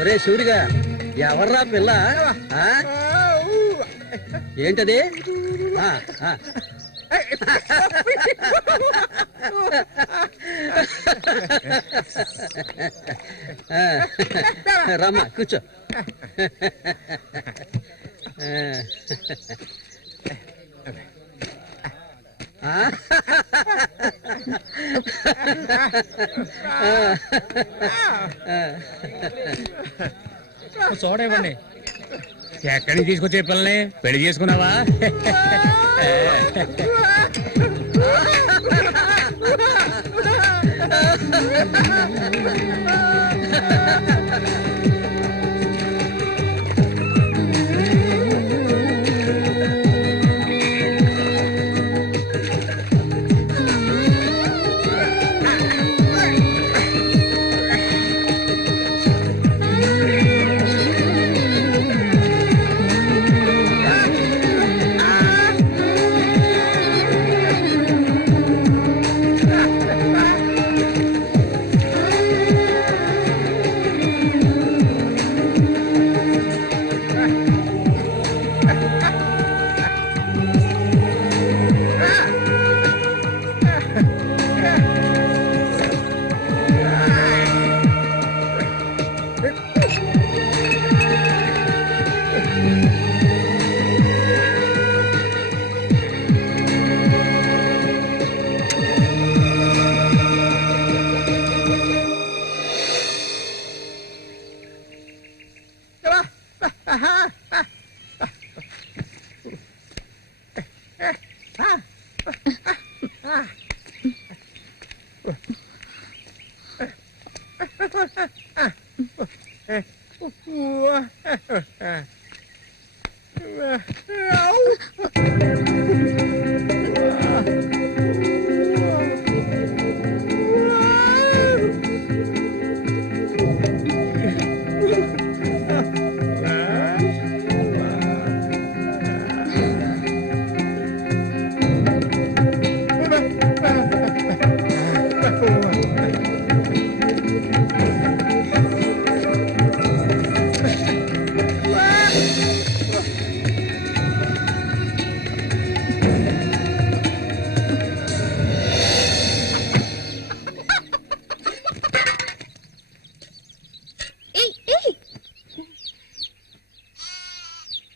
ఒరే సూరిగా, ఎవర్రా పిల్ల? ఏంటది? రమ్మా కూర్చో. చూడండి, ఎక్కడి నుంచి తీసుకొచ్చే పిల్లని పెళ్లి చేసుకున్నావా?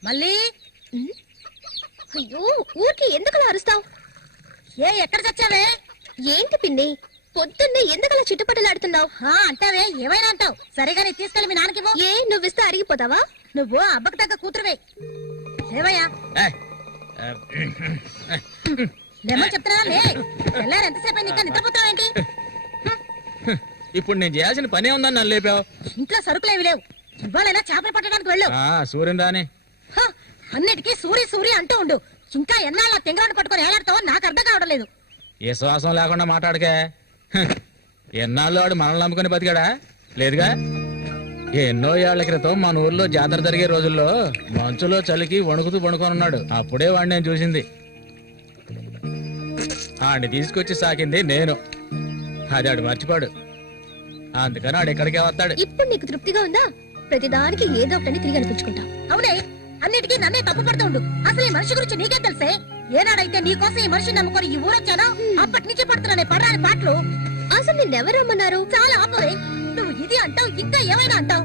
మళ్ళీ అయ్యో ఊరికి ఎందుకలా అరుస్తావు? ఎక్కడ చచ్చావే? ఏంటి పిన్ని పొద్దున్నే ఎందుకలా చిట్టుపట్టలాడుతున్నావు? అంటావే, ఏమైనా అంటావు. సరిగానే తీసుకెళ్ళి మీ నాన్నకివ్వు. ఏ నువ్విస్తే అరిగిపోతావా? నువ్వు అబ్బకు తగ్గ కూతురువే. లేవయ్యా, లేమని చెప్తున్నా. ఎల్లారు ఎంతసేపు ఇంకా నిద్రపోతావేంటి? ఇప్పుడు నేను చేయాల్సిన పనే ఉందని నన్ను లేపావు. ఇంట్లో సరుకులేవి లేవు. ఇవాళైనా చేపలు పట్టడానికి వెళ్ళు. సూర్యుని రాని అన్నిటికీ సూరి సూరి అంటూ ఉండు. ఇంకా ఎన్నాళ్ళ తెంగరాన్ని పట్టుకొని ఏలాడతావో నాకు అర్థం కావడం లేదు. ఏ శ్వాసం లేకుండా మాట్లాడకే. ఎన్నాళ్ళు వాడు మనల్ని నమ్ముకుని బతికాడా? లేదుగా. ఎన్నో ఏళ్ల క్రితం మన ఊర్లో జాతర జరిగే రోజుల్లో మంచులో చలికి వణుకుతూ పడుకొని ఉన్నాడు. అప్పుడే వాడిని నేను చూసింది. ఆడిని తీసుకొచ్చి సాకింది నేను. అది ఆడు మర్చిపోడు. అందుకని ఆడు ఎక్కడికే వస్తాడు. ఇప్పుడు నీకు తృప్తిగా ఉందా? ప్రతిదానికి ఏదో ఒకటి తిరిగి అనిపించుకుంటా. అవునే, అన్నిటికీ నన్నే తప్పు పడుతూ ఉండు. అసలు ఈ మనిషి గురించి నీకే తెలిసే. ఏనాడైతే నీ కోసం ఈ మనిషిని నమ్ముకొని ఈ ఊరొచ్చానో అప్పటి నుంచి పడుతున్నానే పడరాని పాటలు. అసలు నిన్నెవరమ్మన్నారు? చాలా ఆపవే. నువ్వు ఇది అంటావు, ఇంకా ఏమైనా అంటావు.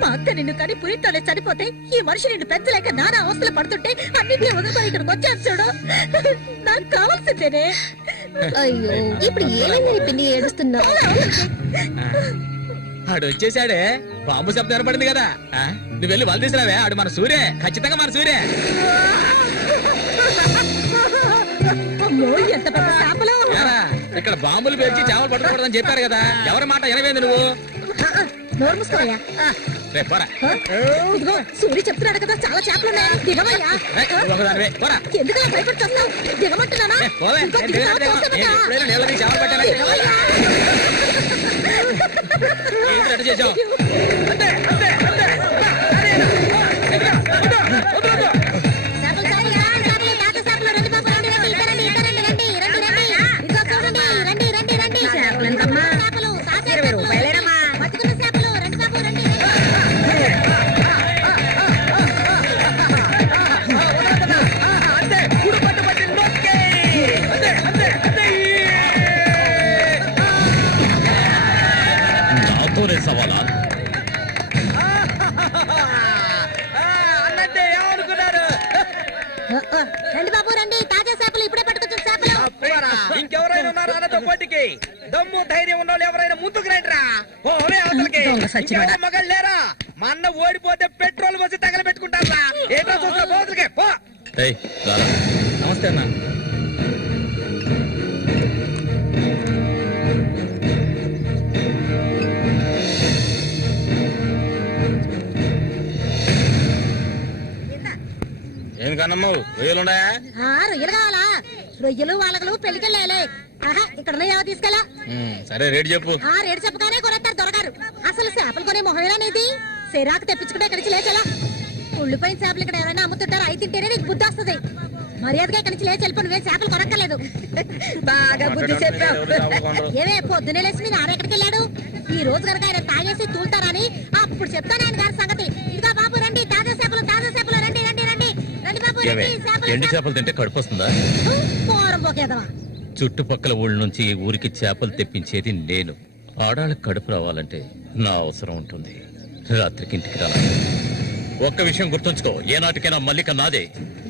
మా అత్త నిన్ను కని పురితోనే చనిపోతే ఈ మనిషి నిన్ను పెంచలేక నానా అవస్థలు పడుతుంటే అన్నింటినీ వదిలిపోయి ఇక్కడికి వచ్చాను చూడు. నాకు కావాల్సిందేనే. అయ్యో, ఇప్పుడు ఏమైంది పిన్ని ఏడుస్తున్నావు? ఆడు వచ్చేసాడే. బాంబు శబ్దం ఏర్పడింది కదా. నువ్వు వెళ్ళి వాళ్ళు తీసుకురావే. ఆడు మన సూర్యే, ఖచ్చితంగా మన సూర్యే. అమ్మో, ఎంత పెద్ద చేపలు. ఇక్కడ బాంబులు పేర్చి చేపలు పట్టుకోవడం చెప్పారు కదా, ఎవరి మాట వినవేంది నువ్వు? నోరు మూసుకోవయ్యా. రేపు పోరా. ఇదిగో సూర్య చెప్తున్నాడు కదా, చాలా చేపలు ఉన్నాయి, దిగవయ్యా. ఒకదానివే పోరా. ఎందుకు భయపడి వస్తావు? దిగమంటున్నానా? పోవే. ఇంకో నేను దిగుతావా? దిగను. చూస్తాను నేను కదా. ఎప్పుడైనా నీళ్ళకి చేపలు పట్టానా? దిగవయ్యా. ఏంటి అటు చేసావు? చేపలు చాలయ్యా, చేపలు, తాత చేపలు, రండి బాబు, రండి, రండి, ఇక రండి, ఇక రండి, రండి, రండి, రండి. ఇదిగో చూడండి, రండి, రండి, రండి. చేపలు ఎంతమ్మా? చేపలు, తాజా చేపలు. బతుకున్న చేపలు, రండి బాబు, రండి, రండి. నాతోనే సవాలా? అన్నట్టే ఏమనుకున్నారు? రండి బాబు, రండి, తాజా చేపలు, ఇప్పుడే పట్టుకొచ్చిన చేపలు. అబ్బరా, ఇంకెవరైనా ఉన్నారా అన్నతో పోటీకి? దమ్ము ధైర్యం ఉన్న వాళ్ళు ఎవరైనా ముందుకు రండిరా. పోవే అవతలకి. ఇంకెవరైనా మగాళ్ళు లేరా? మా అన్న ఓడిపోతే పెట్రోల్ పోసి తగలబెట్టుకుంటారా? ఏంటో చూస్తా పోతులకే పో. నమస్తే అన్న. ఏం కన్నమ్మావు, రొయ్యలున్నాయా? రొయ్యలు కావాలా? రొయ్యలు వాళ్ళగలు పెళ్లికెళ్ళాలి. ఆహా, ఇక్కడ ఏవో తీసుకెళ్ళా. సరే రేటు చెప్పు. రేటు చెప్పగానే కొనేస్తారు దొరగారు. అసలు చేపలు కొనే మొహమేనేది? సిరాకు తెప్పించుకుంటే ఇక్కడి నుంచి లేచలా. ఉళ్ళిపోయిన చేపలు ఇక్కడ ఎవరైనా అమ్ముతుంటారు, అయి తింటేనే నీకు బుద్ధి వస్తుంది. మర్యాదగా ఇక్కడి నుంచి లేచి వెళ్ళిపో, నువ్వే చేపలు కొనక్కర్లేదు. బాగా బుద్ధి చెప్పావు. ఏమే పొద్దునే లేచి మీ నాన్న ఎక్కడికి వెళ్ళాడు? ఈ రోజు కనుక ఆయన తాగేసి తూలుతారని అప్పుడు చెప్తాను ఆయన గారి సంగతి. ఇదిగా బాబు రండి, తాజా చేపలు, తాజా చేపలు, రండి, రండి, రండి, రండి బాబు, రండి. ఎండి చేపలు తింటే కడుపు వస్తుందా? పోరం పోకేదవా. చుట్టుపక్కల ఊళ్ళ నుంచి ఈ ఊరికి చేపలు తెప్పించేది నేను. ఆడాళ్ళకి కడుపు రావాలంటే నా అవసరం ఉంటుంది. రాత్రికి ఇంటికి రా. ఒక్క విషయం గుర్తుంచుకో, ఏనాటికైనా మల్లిక నాదే.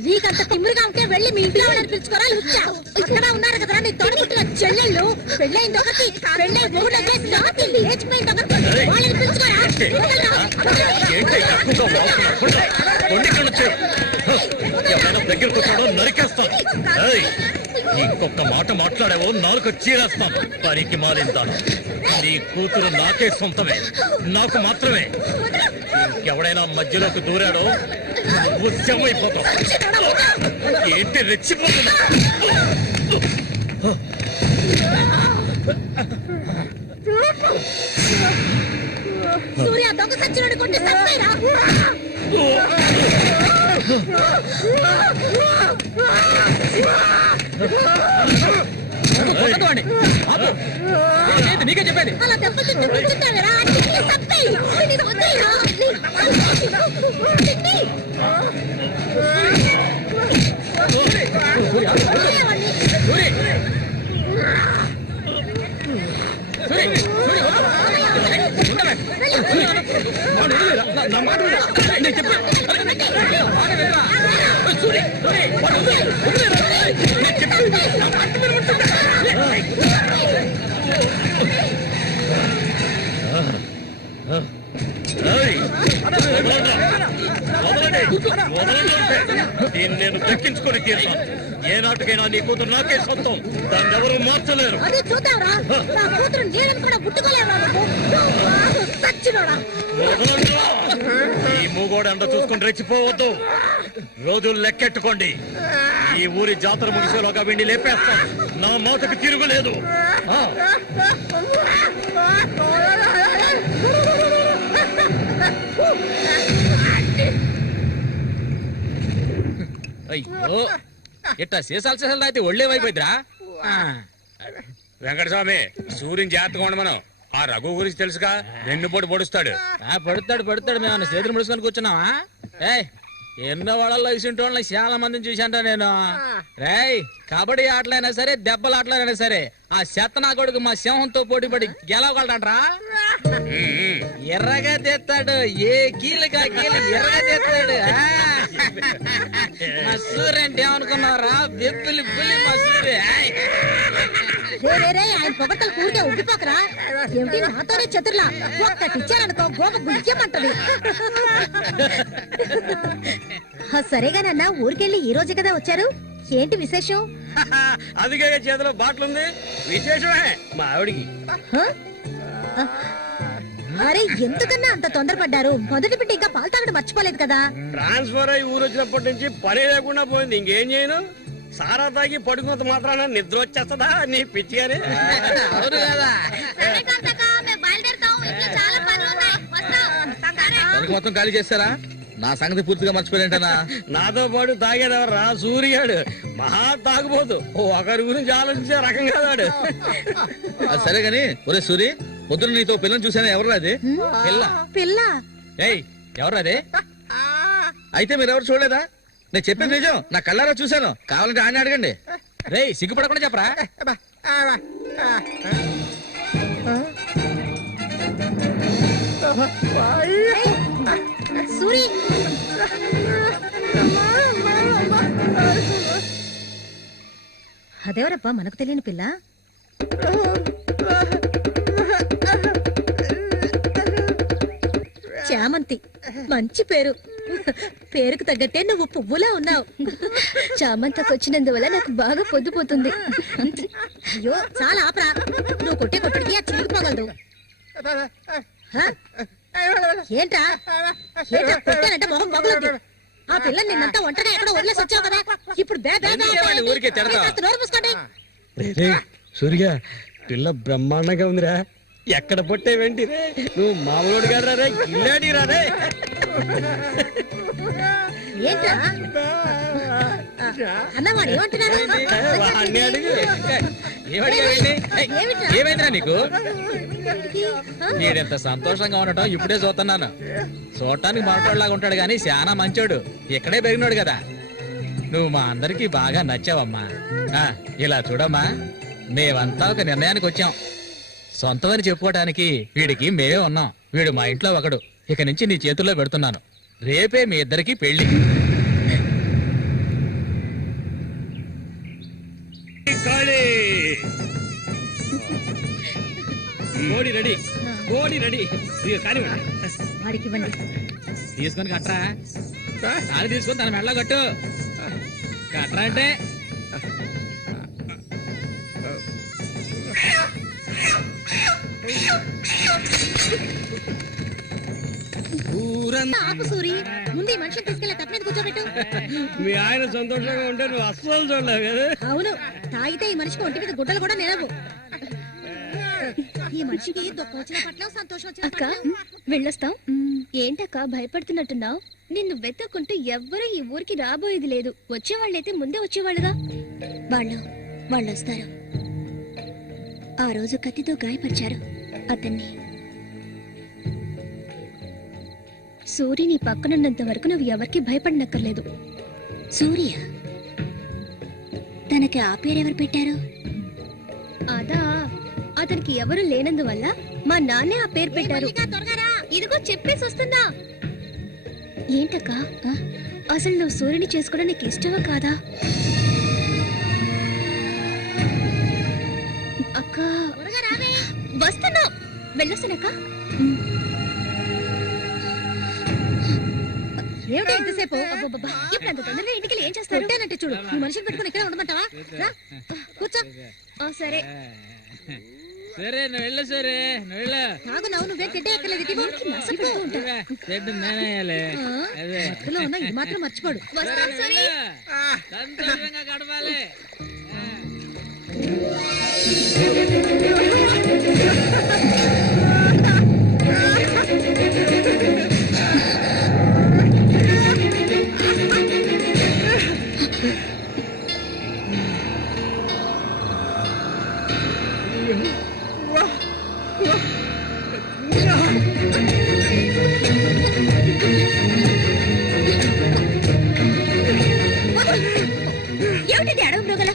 నీకంత తిమ్మిరిగా ఉంటే వెళ్ళి మీ ఇంట్లో వాళ్ళని పిలుచుకోరా. లుచ్చా అక్కడ ఉన్నారు కదా నీ తోడుపుట్టిన చెల్లెళ్ళు. పెళ్ళైంది ఒకటి, పెళ్ళై మూడు చేసి లేచిపోయింది ఒకటి. వాళ్ళని పిలుచుకోరా. ఎవరైనా దగ్గరకు వచ్చాడో నరికేస్తాను. ఇంకొక మాట మాట్లాడావో నాలుగు చీరేస్తాను. పనికి మారిందాను. నీ కూతురు నాకే సొంతమే, నాకు మాత్రమే. ఎవడైనా మధ్యలోకి దూరాడో ఉద్యమైపోతావు. ఏంటి రెచ్చిపోతున్నా? సూర్య దొంగ సచ్చినోడి కొట్టి సత్తాయిరా. నీకే చెప్పేది. అలా దెబ్బతింటే కూర్చుంటావేరా. సత్తాయి వద్దాయిరా. నేను దక్కించుకొని తీరుతాను. ఏనాటికైనా నీ కూతురు నాకే సొంతం. దాన్ని ఎవరు మార్చలేరు. అదే చూద్దాంరా. నా కూతురు నీళ్ళని కూడా ముట్టుకోలేవా నువ్వు? సచ్చినోడా. ఈ మూగోడు అండ చూసుకుని రెచ్చిపోవద్దు. రోజులు లెక్కెట్టుకోండి. ఈ ఊరి జాతర ముగిసేలోగా వీడిని లేపేస్తాను. నా మాటకు తిరుగులేదు. అయ్యో, ఇట్టా సీసాలు అయితే ఒళ్ళేమైపోయిద్దిరా. వెంకటస్వామి, సూర్యుని జాగ్రత్తగా ఉండమనం. ఆ రఘు గురించి తెలుసుగా, వెన్నుపోటు పొడుస్తాడు. పడుతాడు. మేము చేతులు ముడుచుకొని కూర్చున్నావా? ఎన్నో వాళ్ళల్లో ఇసుంటి వాళ్ళని చాలా మందిని చూశాంట నేను. రేయ్, కబడ్డీ ఆటలైనా సరే, దెబ్బల ఆటలైనా సరే, ఆ శతనా కొడుకు మా సింహంతో పోటీపడి గెలవగలడంట్రా. ఎర్రగా తెస్తాడు. ఏ కీలుగా కీలు ఎర్రగా తెస్తాడు. మా సూర్య అంటే ఏమనుకున్నారా? బెబ్బులి బుల్లి మా సూర్య. ఆయన పొగట్టలు కూడితే ఉబ్బిపోకరా. ఏమిటి నాతోనే చతుర్లా? ఒక్కటిచ్చారనుకో గోప గుయ్యమంటది. సరేగానన్నా, ఊరికెళ్ళి ఈ రోజు కదా వచ్చారు. ఏంటి విశేషం? అందుకే చేతిలో బాటిల్ ఉంది. విశేషమే మా ఆవిడికి. అరే ఎందుకన్నా అంత తొందరపడ్డారు? మొదటి బిడ్డ ఇంకా పాలు తాగడం మర్చిపోలేదు కదా. ట్రాన్స్ఫర్ అయ్యి ఊరు వచ్చినప్పటి నుంచి పని లేకుండా పోయింది. ఇంకేం చేయను? సారా తాగి పడుకున్నంత మాత్రాన నిద్ర వచ్చేస్తుందా నీ పిచ్చిగానే? అవును కదా. మొత్తం ఖాళీ చేస్తారా? నా సంగతి పూర్తిగా మర్చిపోయింటనా? నాతో పాటు తాగేదెవర్రా? సూర్యాడు మహా తాగుపోతు. ఒకరి గురించి ఆలోచించే రకం కాదాడు. అది సరే గాని, ఒరే సూరి, పొద్దున్న నీతో పిల్లని చూసాను. ఎవరు అది? పిల్ల పిల్ల? ఏయ్, ఎవరు అది? అయితే మీరు ఎవరు చూడలేదా? నేను చెప్పేది నిజం, నా కళ్ళారా చూశాను. కావాలంటే ఆయన అడగండి. రే సిగ్గుపడకుండా చెప్పరా? సూరి, అదేవరబ్బా మనకు తెలియని పిల్ల? చామంతి, మంచి పేరు. పేరుకు తగ్గట్టే నువ్వు పువ్వులా ఉన్నావు. చామంతకు వచ్చినందువల్ల నాకు బాగా పొద్దుపోతుంది. అయ్యో చాలా ఆపరా, నువ్వు కొట్టే కొట్టుడికి అది చిరిగిపోగలదు. ఏంట్రా ఏంట్రా కొట్టానంటే మొహం మొగలొద్దు. ఆ పిల్లని నిన్నంతా ఒంటరిగా ఎక్కడో వదిలేసి వచ్చావు కదా, ఇప్పుడు ఊరికే తిడతావా? నోరు మూసుకోండి. సూర్య, పిల్ల బ్రహ్మాండంగా ఉందిరా. ఎక్కడ పొట్టేవేంటి రే? నువ్వు మామూలు కాదురా రే, గిల్లాడి రా రే. ఏంట్రా అన్నవాడు ఏమంటున్నాడు? వాడిని అడుగు. ఏమైందిరా నీకు? మీరెంత సంతోషంగా ఉండటం ఇప్పుడే చూస్తున్నాను. చూడటానికి మనటోళ్ళలాగా ఉంటాడు గాని చాలా మంచోడు. ఇక్కడే పెరిగినాడు కదా. నువ్వు మా అందరికి బాగా నచ్చావమ్మా. ఇలా చూడమ్మా, మేమంతా ఒక నిర్ణయానికి వచ్చాం. సొంతమని చెప్పుకోవటానికి వీడికి మేమే ఉన్నాం. వీడు మా ఇంట్లో ఒకడు. ఇక నుంచి నీ చేతుల్లో పెడుతున్నాను. రేపే మీ ఇద్దరికి పెళ్లి. కోడి రెడీ, కోడి రెడీ. కానీ వాడికి ఇవ్వండి. తీసుకొని కట్టరా. అది తీసుకొని తన మెళ్ళ కట్టు. కట్టరా అంటే ఆపు సూరి, ముందు ఈ మనిషిని తీసుకెళ్లి తప్ప మీద కూర్చోబెట్టు. మీ ఆయన సంతోషంగా ఉంటే నువ్వు అస్సలు చూడలేవు కదా. అవును, తాగితే ఈ మనిషికి ఒంటి మీద గుడ్డలు కూడా నిలవు. ఈ మనిషికి దుఃఖం వచ్చిన పట్ల సంతోషం వచ్చిన అక్క వెళ్ళొస్తాం. ఏంటక్క భయపడుతున్నట్టున్నావు? నిన్ను వెతకుంటూ ఎవ్వరూ ఈ ఊరికి రాబోయేది లేదు. వచ్చేవాళ్ళైతే ముందే వచ్చేవాళ్ళుగా. వాళ్ళు వస్తారు. ఆ రోజు కత్తితో గాయపరిచారు అతన్ని. సూర్య నీ పక్కనున్నంత వరకు నువ్వు ఎవరికి భయపడనక్కర్లేదు. సూర్య తనకి ఆ పేరెవరు పెట్టారు? అదా, అతనికి ఎవరు లేనందువల్ల మా నాన్నే ఆ పేరు పెట్టారు. ఇదిగో చెప్పేసి వస్తున్నా. ఏంటక్క, అసలు నువ్వు సూర్యుని చేసుకోవడం నీకు ఇష్టమా కాదా? అక్క వస్తున్నా, వెళ్ళొస్తానక్క. ఏమిటి ఎంతసేపు? ఇప్పుడు అంత తొందరగా ఇంటికి ఏం చేస్తారు? అంటే చూడు, ఈ మనిషిని పెట్టుకుని ఇక్కడ ఉండమంటావా? కూర్చో. సరే సరే నువ్వు వెళ్ళు. సరే నువ్వు వెళ్ళు. నాగు నవ్వు నువ్వే తిట్టే ఎక్కలేదు. ఇది మాత్రం మర్చిపోడు. సంతోషంగా గడపాలి. ఏమిటి అడవి మృగల?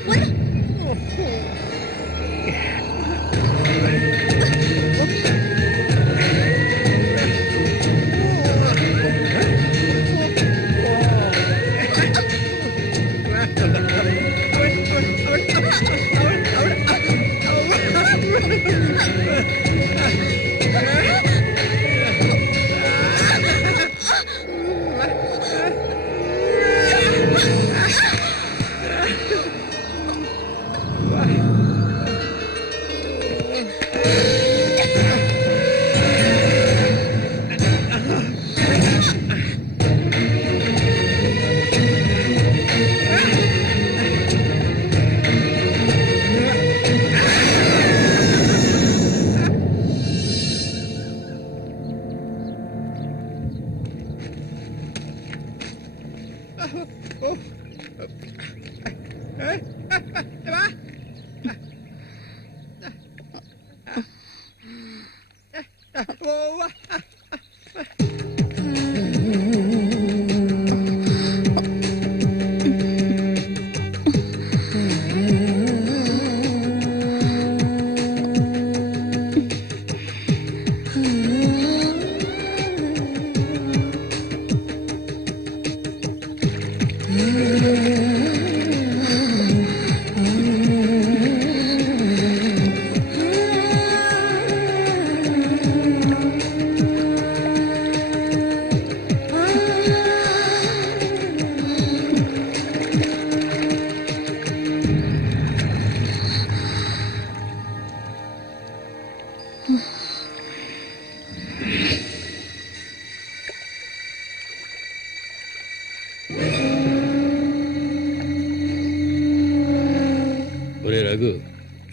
ఒరే రఘు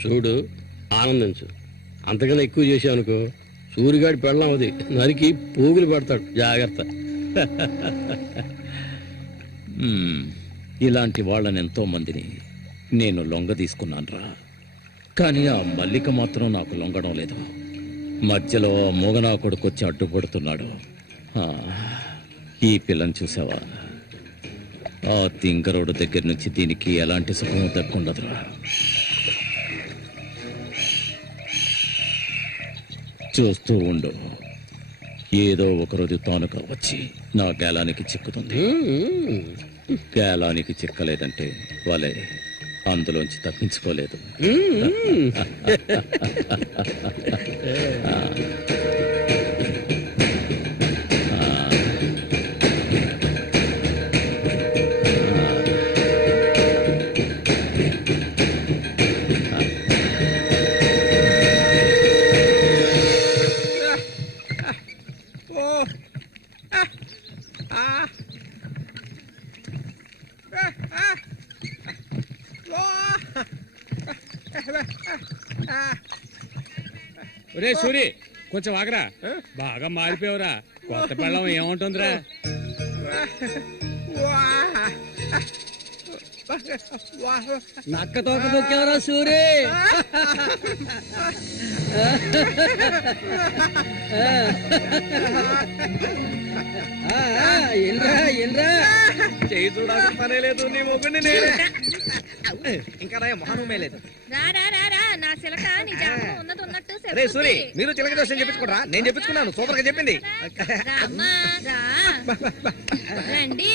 చూడు, ఆనందించు. అంతకన్నా ఎక్కువ చేసావు అనుకో సూరిగాడి పెళ్ళం అది నరికి పోగులు పెడతాడు. జాగ్రత్త. ఇలాంటి వాళ్ళని ఎంతో మందిని నేను లొంగ తీసుకున్నానురా. కానీ ఆ మల్లిక మాత్రం నాకు లొంగడం లేదు. మధ్యలో మూగనా కొడుకొచ్చి అడ్డుపడుతున్నాడు. ఈ పిల్లని చూసావా? ఆ తింకరోడు దగ్గర నుంచి దీనికి ఎలాంటి సుఖం దక్కుండదురా. చూస్తూ ఉండు, ఏదో ఒకరోజు తానుక వచ్చి నా గేలానికి చిక్కుతుంది. గేలానికి చిక్కలేదంటే వాళ్ళే అందులోంచి తప్పించుకోలేదు. ఒరే సూరి, కొంచెం ఆగరా. బాగా మారిపోయావురా. కొత్త పెళ్ళం ఏముంటుందిరా? నక్క తోక దొక్కేవరా సూరి. చేయి చూడాల్సిన పనే లేదు, నీ మొగ్గుని నేనే. ఇంకా మొహనమే లేదు. రే సూరి, మీరు చిలక దోషం చెప్పించుకోరా? నేను చెప్పించుకున్నాను, సూపర్ గా చెప్పింది. రండి,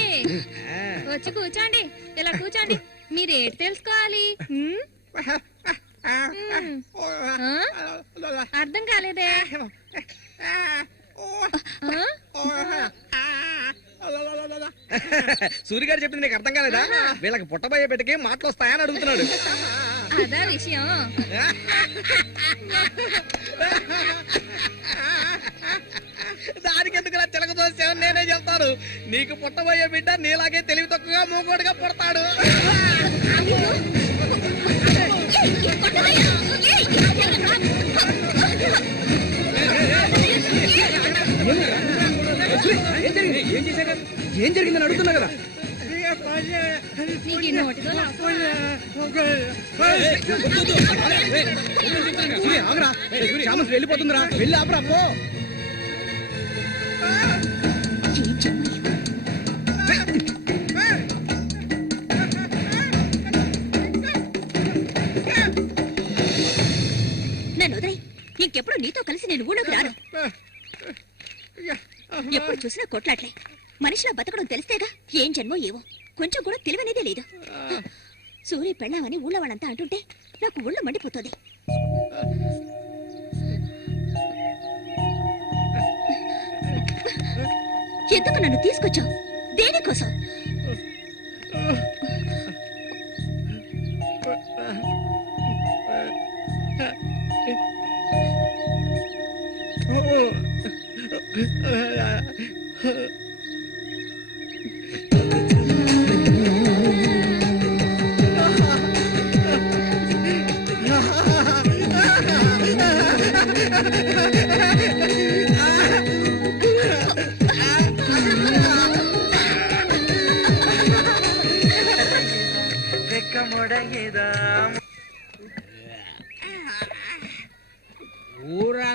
వచ్చి కూర్చోండి. ఇలా కూర్చోండి. మీరు ఏంటి తెలుసుకోవాలి? అర్థం కాలేదే? సూర్య గారు చెప్పింది నీకు అర్థం కాలేదా? వీళ్ళకి పుట్టబోయే బిడ్డకి మాటలు వస్తాయని అడుగుతున్నాడు. అదా విషయం. దానికి ఎందుకు చిలక దోషం నేనే చెప్తాను. నీకు పుట్టబోయే బిడ్డ నీలాగే తెలివి తక్కువగా మూగోడుగా పుడతాడు. ఏం జరిగిందని అడుగుతున్నా కదా. నీకు ఈ నోటితో వెళ్ళిపోతుందిరా, వెళ్ళి ఆపరా. నన్ను వదిలే. ఇంకెప్పుడు నీతో కలిసి నేను ఊళ్ళోకి రాను. ఎప్పుడు చూసినా కొట్లాట్లే. మనిషిలా బతకడం తెలిస్తేగా. ఏం జన్మో ఏవో, కొంచెం కూడా తెలివనేదే లేదు. సూర్య పెళ్ళామని ఊళ్ళో వాళ్ళంతా అంటుంటే నాకు ఒళ్ళు మండిపోతుంది. ఎందుకు నన్ను తీసుకొచ్చావు? దేనికోసం?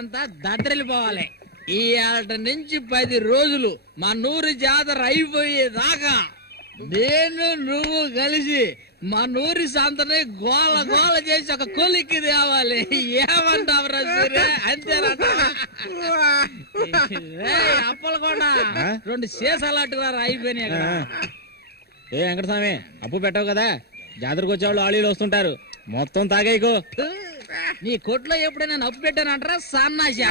అంతా దద్దరిల్లిపోవాలి. ఈ ఆట నుంచి 10 రోజులు మన ఊరి జాతర అయిపోయేదాకా నేను నువ్వు కలిసి మన ఊరి సంతని గోల గోల చేసి ఒక కొలిక్కి తేవాలి. ఏమంటావురా సూర్య? అంతేనంటావా? అప్పలు కూడా 2 సీసాలట్టుగా అయిపోయినాయి అక్కడ. ఏ వెంకటస్వామి అప్పు పెట్టావు కదా, జాతరకు వచ్చేవాళ్ళు ఆళీలు వస్తుంటారు, మొత్తం తాగేయకు. నీ కొట్లో ఎప్పుడైనా నప్పు పెట్టానంటారా? సన్నాసి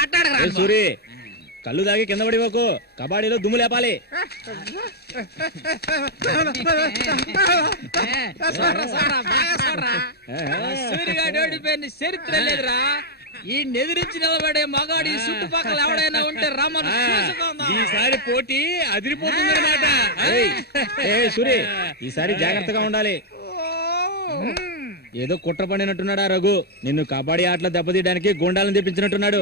ఆటాడరా సూరి, కళ్ళు తాగి కింద పడిపోకు, కబాడీలో దుమ్ము లేపాలి. సూర్యగాడు ఓడిపోయిన చరిత్ర లేదురా. ఈ నెదిరించి నిలబడే మగాడు ఈ చుట్టుపక్కల ఎవడైనా ఉంటే రమ్మను. ఈసారి పోటీ అదిరిపోతుంది అనమాట. సూరి, ఈసారి జాగ్రత్తగా ఉండాలి. ఏదో కుట్ర పడినట్టున్నాడా రఘు? నిన్ను కబడ్డీ ఆటలో దెబ్బతీయడానికి గుండాలను తెప్పించినట్టున్నాడు.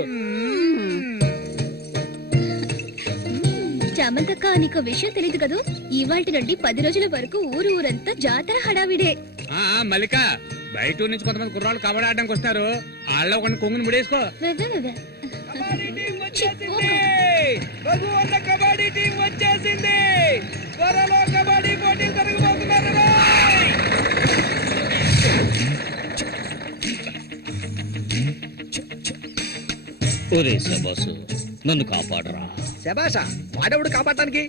చామంతక్క, నీకు విషయం తెలీదు కదూ, ఇవాల్టి నుండి 10 రోజుల వరకు ఊరంతా జాతర హడావిడే. మల్లిక, బయట ఊరు నుంచి కొంతమంది కుర్రాళ్ళు కబడ్డీ ఆడడానికి వస్తారు, వాళ్ళ ఒక కొంగుని ముడేసుకో. కబడ్డీ టీం వచ్చేసింది. త్వరలో కబడ్డీ పోటీలు జరగబోతున్నారు. ఒరే శబాసు, నన్ను కాపాడరా. శబాషా, వాడెవడు కాపాడటానికి?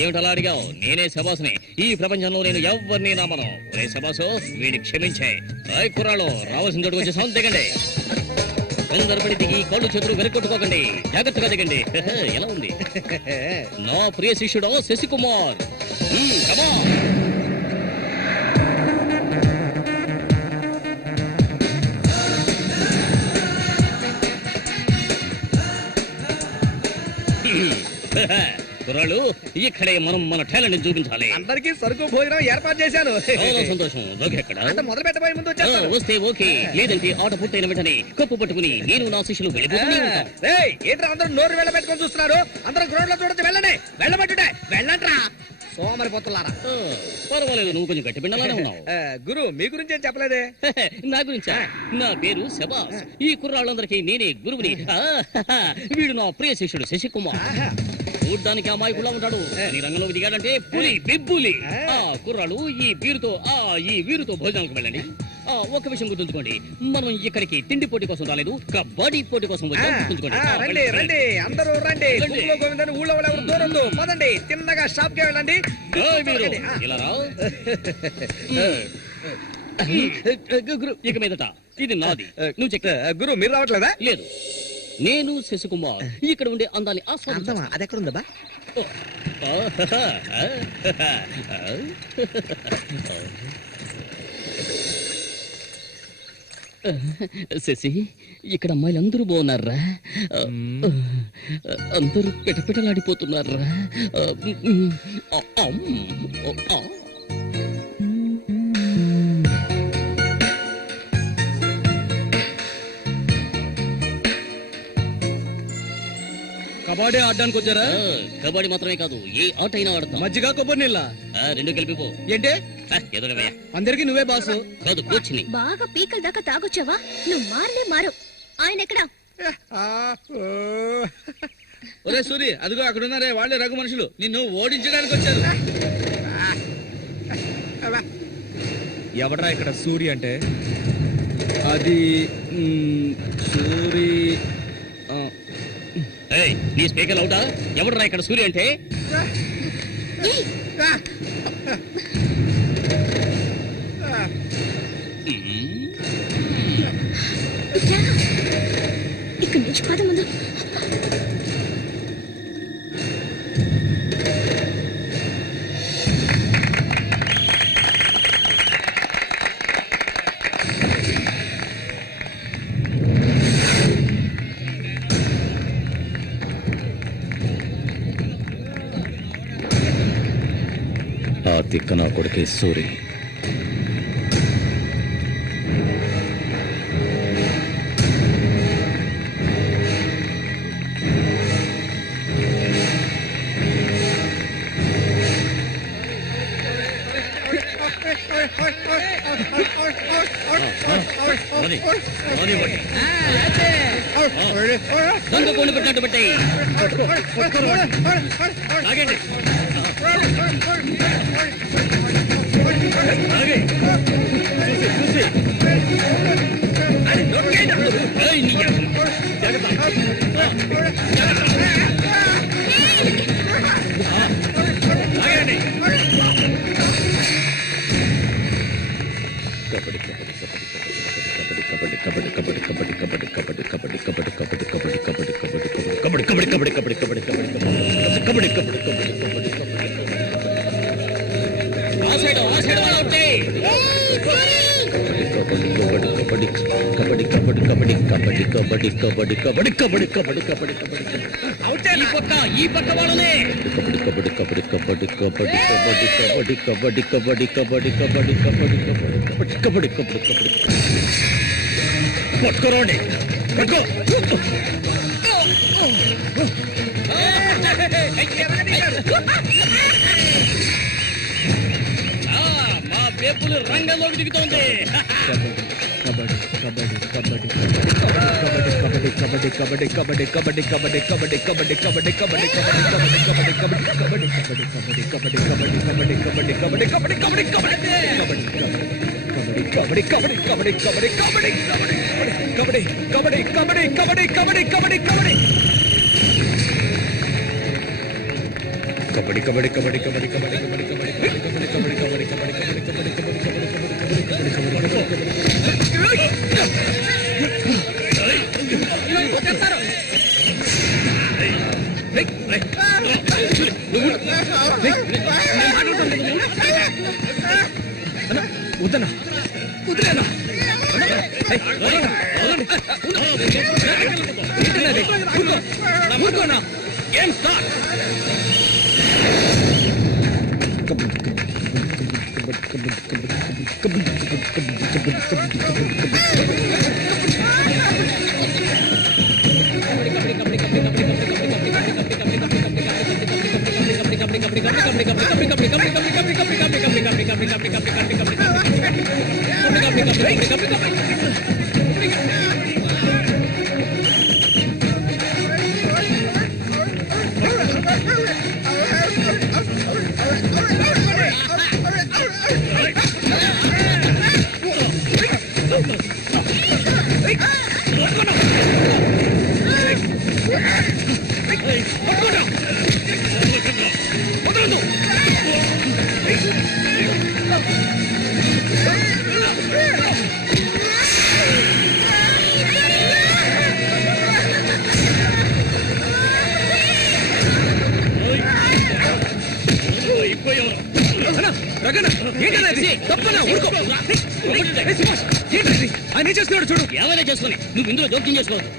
ఏమిటలా అడిగావు? నేనే శబాసుని. ఈ ప్రపంచంలో నేను ఎవరిని నమ్మను. ఒరే శబాసు, వీడిని క్షమించే. కుర్రాళ్ళు రావాల్సిన చోటుకు వచ్చేసాం, దిగండి. అందరిపడి దిగి కళ్ళు చేతులు వెనకొట్టుకోకండి, జాగ్రత్తగా దిగండి. ఎలా ఉంది నా ప్రియ శిష్యుడు శశికుమార్? కమా. కుర్రాళ్ళు, ఇక్కడే మనం మన టాలెంట్ చూపించాలి. అందరికి సరుకు భోజనం ఏర్పాటు చేశాను. చాలా సంతోషం. ఎక్కడ మొదలు పెట్టబోయే ముందు వస్తే ఓకే, లేదంటే ఆట పూర్తయిన వెంటనే కప్పు పట్టుకుని నేను నా శిష్యులు వెళ్ళిపోతూనే ఉంటాం. ఏంట్రా అందరూ నోరు వెళ్ళబెట్టుకొని చూస్తున్నారు? అందరూ గ్రౌండ్ లో చూడొచ్చు, వెళ్ళండి. వెళ్ళబెట్టుడే, వెళ్ళంట్రా సోమరిపోతులారా. పర్వాలేదు, నువ్వు కొంచెం గట్టి పిండాలనే ఉన్నావు. గురు, మీ గురించి ఏం చెప్పలేదే? నా గురించా? నా పేరు శబాస్. ఈ కుర్రాళ్ళందరికీ నేనే గురువుని. వీడు నా ప్రియ శిష్యుడు శశికుమార్. చూడ్డానికి అమాయకులా ఉంటాడు, నీ రంగంలోకి దిగాడంటే పులి బిబ్బులి. కుర్రాళ్ళు, ఈ వీరుతో భోజనాలకు వెళ్ళండి. ఒక విషయం గుర్తుంచుకోండి, మనం ఇక్కడికి తిండి పోటీ కోసం రాలేదు, కబడ్డీ పోటీ కోసం వచ్చాం. రండి రండి, అందరూ రండి. గోవిందని ఊళ్ళో ఎవరు దూరం పదండి, తిన్నగా షాప్ కి వెళ్ళండి. ఇలా రా. ఇక మీదట ఇది నాది, నువ్వు చెక్. గురు, మీరు రావట్లేదా? లేదు, నేను శశికుమార్ ఇక్కడ ఉండే అందాన్ని ఆస్వాదించా. అది ఎక్కడ ఉందా? శశి, ఇక్కడ అమ్మాయిలు అందరూ బాగున్నారా? అందరూ పిటపిటలాడిపోతున్నారా? కబడ్డీ ఆడడానికి వచ్చారా? కబడ్డీ మాత్రమే కాదు, ఏ ఆట అయినా ఆడతాం. మజ్జిగ కొబ్బరి నీళ్ళ 2 కలిపిపో. ఏంటి? ఎదురవయ్యా, అందరికి నువ్వే బాసు. కాదు, కోచ్ని. బాగా పీకల దాకా తాగొచ్చావా? నువ్వు మారు. ఆయన ఎక్కడా? ఒరే సూరి, అదిగో అక్కడ ఉన్నారే, వాళ్ళే రఘు మనుషులు, నిన్ను ఓడించడానికి వచ్చారు. ఎవడ్రా ఇక్కడ సూరి అంటే? అది సూరి. నీ స్పీకర్ అవుతా? ఎవడరా ఇక్కడ సూర్య అంటే? ఇక్కడ నుంచి పద ముందు. ఆ తిక్క నా కొడుకే సూరి. దొంగ కోళ్ళు పెట్టినట్టు పెట్టాయి. ఆగండి. ఏయ్, నీ ఆగండి. ఆ సైడ్ వాళ్ళు ఉంటాయి. ఈ పక్క వాళ్ళనే. పట్టుకోరండి. పట్టుకో. మా పేపులు రంగంలోకి దిగుతోంది. వద్దన్నా వదిలేనా ఊరుకోనా ఏం స్టార్ట్ ఆయన చేస్తున్నాడు చూడు. ఏమైనా చేసుకుని నువ్వు ఇందులో జోక్యం చేసుకోవద్దు.